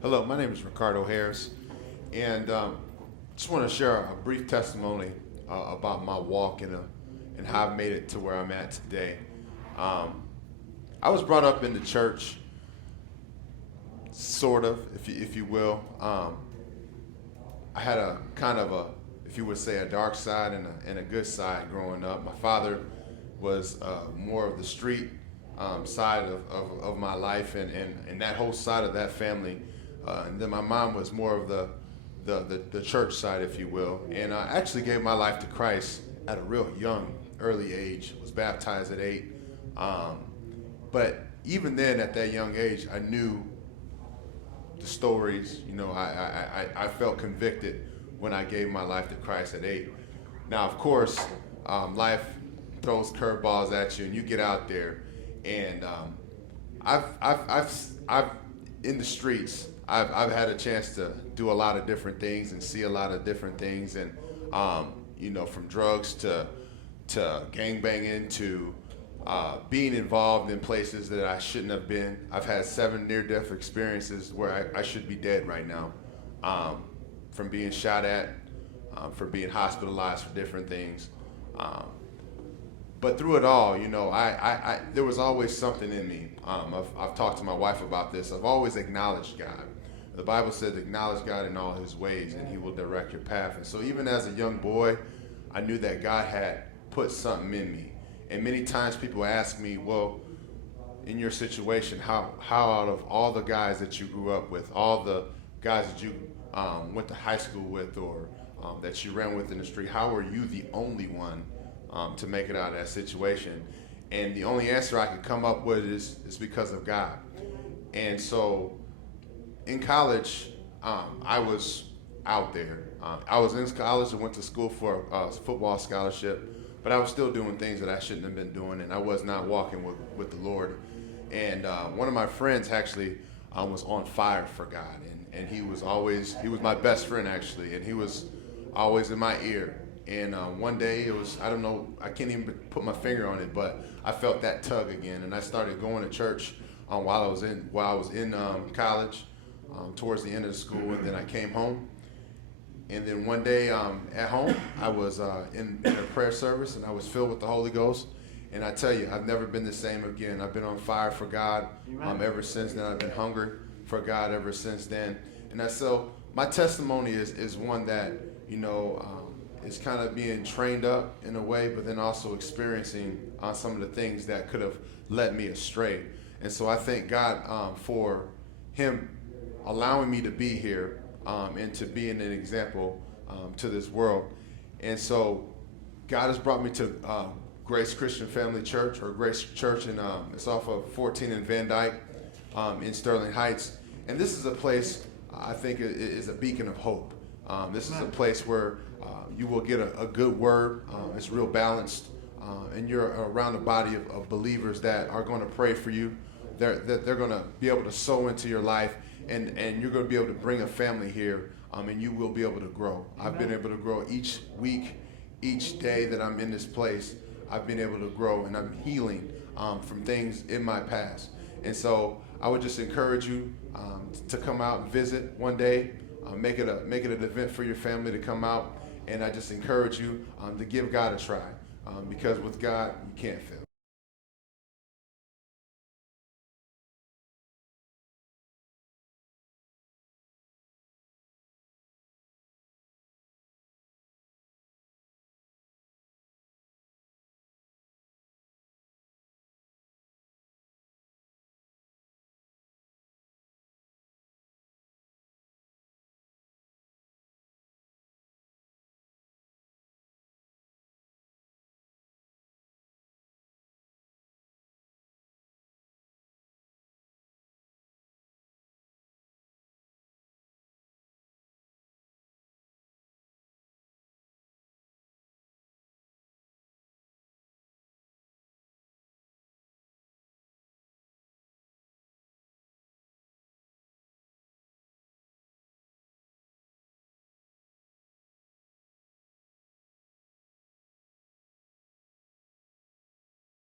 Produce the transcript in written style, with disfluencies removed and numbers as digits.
Hello, my name is Ricardo Harris, and just want to share a brief testimony about my walk and how I've made it to where I'm at today. Um, I was brought up in the church, sort of, if you will. I had a kind of a, if you would say, a dark side and a good side growing up. My father was more of the street side of my life, and that whole side of that family. And then my mom was more of the church side, if you will. And I actually gave my life to Christ at a real young, early age. Was baptized at 8. But even then, at that young age, I knew the stories. I felt convicted when I gave my life to Christ at 8. Now, of course, life throws curveballs at you, and you get out there. And I've in the streets. I've had a chance to do a lot of different things and see a lot of different things, and from drugs to gangbanging to being involved in places that I shouldn't have been. I've had 7 near-death experiences where I should be dead right now, from being shot at, for being hospitalized for different things. But through it all, I there was always something in me. I've talked to my wife about this. I've always acknowledged God. The Bible says, acknowledge God in all his ways, and he will direct your path. And so even as a young boy, I knew that God had put something in me. And many times people ask me, well, in your situation, how out of all the guys that you grew up with, all the guys that you went to high school with, or that you ran with in the street, how were you the only one to make it out of that situation? And the only answer I could come up with is because of God. And so in college, I was out there. I was in college and went to school for a football scholarship, but I was still doing things that I shouldn't have been doing, and I was not walking with the Lord. And one of my friends actually was on fire for God, and he was my best friend actually, and he was always in my ear. And one day it was, I don't know, I can't even put my finger on it, but I felt that tug again, and I started going to church while I was in college, towards the end of the school, and then I came home. And then one day at home, I was in a prayer service, and I was filled with the Holy Ghost. And I tell you, I've never been the same again. I've been on fire for God ever since then. I've been hungry for God ever since then. And so my testimony is one that, is kind of being trained up in a way, but then also experiencing some of the things that could have led me astray. And so I thank God for him allowing me to be here and to be an example to this world. And so God has brought me to Grace Christian Family Church, or Grace Church, and it's off of 14 and Van Dyke in Sterling Heights. And this is a place I think is a beacon of hope. This is a place where you will get a good word. It's real balanced, and you're around a body of believers that are going to pray for you. They're going to be able to sow into your life, and you're going to be able to bring a family here, and you will be able to grow. I've been able to grow each week, each day that I'm in this place. I've been able to grow, and I'm healing from things in my past. And so I would just encourage you to come out and visit one day. Make it an event for your family to come out, and I just encourage you to give God a try, because with God you can't fail.